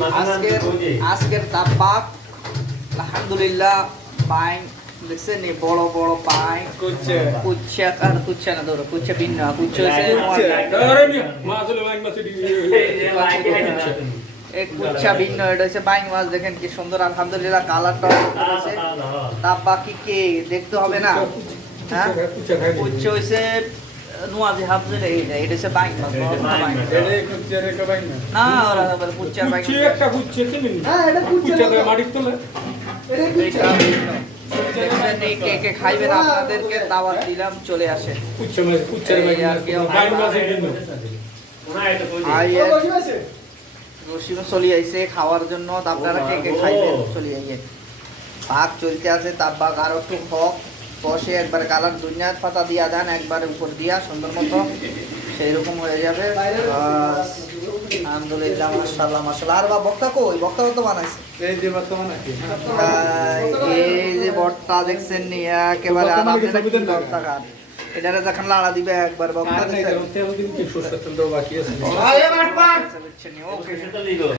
আজকের তাপাক আলহামদুলিল্লাহ বাইন দেখছেন নি বড় বড় বাইন কুচ্ছা আর কুচ্ছা না ধরো কুচ্ছা ভিন্ন কুচ্ছা এক কুচ্ছা ভিন্ন এটা হচ্ছে বাইং মাছ দেখেন কি সুন্দর আলহামদুলিল্লাহ কালারটা আছে তাপাক কি দেখতে হবে না হ্যাঁ কুচ্ছা হইছে নোয়াজি হাফজের এটা হচ্ছে বাইং মাছ না ওরা বলে কুচ্চার বাইং একটা কুচ্চা চিনি হ্যাঁ এটা কুচ্চা মাটির তলে কে খাইবেন আপনাদেরকে দাওয়াত দিলাম চলে আসে রসিমও চলে আইছে খাওয়ার জন্য আপনারা কে কে খাইবেন চলে আইয়ে ভাগ চলতে আছে তার ভাগ আরো একটু হক বসে একবার কালার দুনিয়ার পাতা দিয়া দেন একবার উপর দিয়া সুন্দর মতো সেই রকম হয়ে যাবে আলহামদুলিল্লাহ মাশাআল্লাহ মাশাআল্লাহ আর বা বক্তা কই বক্তা তো বানাইছে এই যে বর্তমান আছে এই যে বটটা দেখছেন নি একেবারে আপনাদের কি বক্তা কার এটারে যখন লাড়া দিবে একবার বক্তা দেখছেন বাকি আছে ওকে